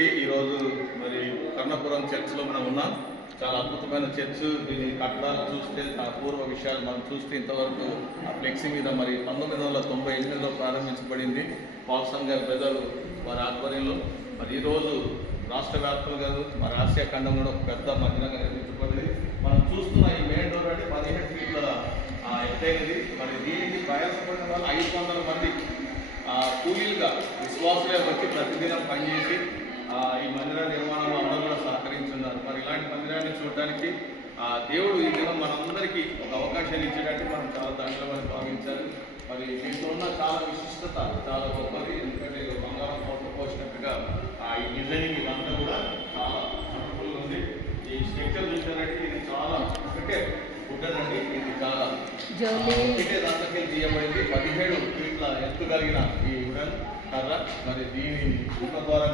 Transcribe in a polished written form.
అందరికీ ఈరోజు మరి కర్ణపురం చర్చ్లో మనం ఉన్నాం. చాలా అద్భుతమైన చర్చ్. దీని కట్టడాలు చూస్తే ఆ పూర్వ విషయాలు మనం చూస్తే ఇంతవరకు ఆ ఫ్లెక్సీ మీద మరి 1998లో ప్రారంభించబడింది. పాల్సన్ గారి బ్రదరు వారి ఆధ్వర్యంలో. మరి ఈరోజు రాష్ట్ర వ్యాప్తంగా మరి ఆసియా ఖండంలో ఒక పెద్ద మందిరంగా నిర్మించబడింది. మనం చూస్తున్న ఈ మెయిన్ డోర్ అంటే 17 ఫీట్ల ఎత్తైనది. మరి దీనికి ప్రయాసపడిన వాళ్ళు 500 మంది కూలీలుగా విశ్వాసులే వచ్చి ప్రతిదినం పనిచేసి ఈ మందిర నిర్మాణంలో అందరూ కూడా సహకరించున్నారు. మరి ఇలాంటి మందిరాన్ని చూడడానికి దేవుడు ఈ దినం మనందరికీ ఒక అవకాశాన్ని ఇచ్చేటట్టు మనం చాలా ధన్యవాదాలు భావించాలి. మరి దీంట్లో ఉన్న చాలా విశిష్టత చాలా గొప్పది. ఎందుకంటే బంగారం పొట్టు పోసినట్టుగా ఈ డిజైనింగ్ ఇదంతా కూడా చాలా బ్యూటిఫుల్గా ఉంది. ఈ స్ట్రక్చర్ చూసారంటే ఇది చాలా ఉంటుందండి. ఇది చాలా దాంట్లోకి తీయబడింది. 17 ఫీట్ల ఎత్తు కలిగిన ఈ ఉడన్ కర్ర. మరి దీని ద్వారా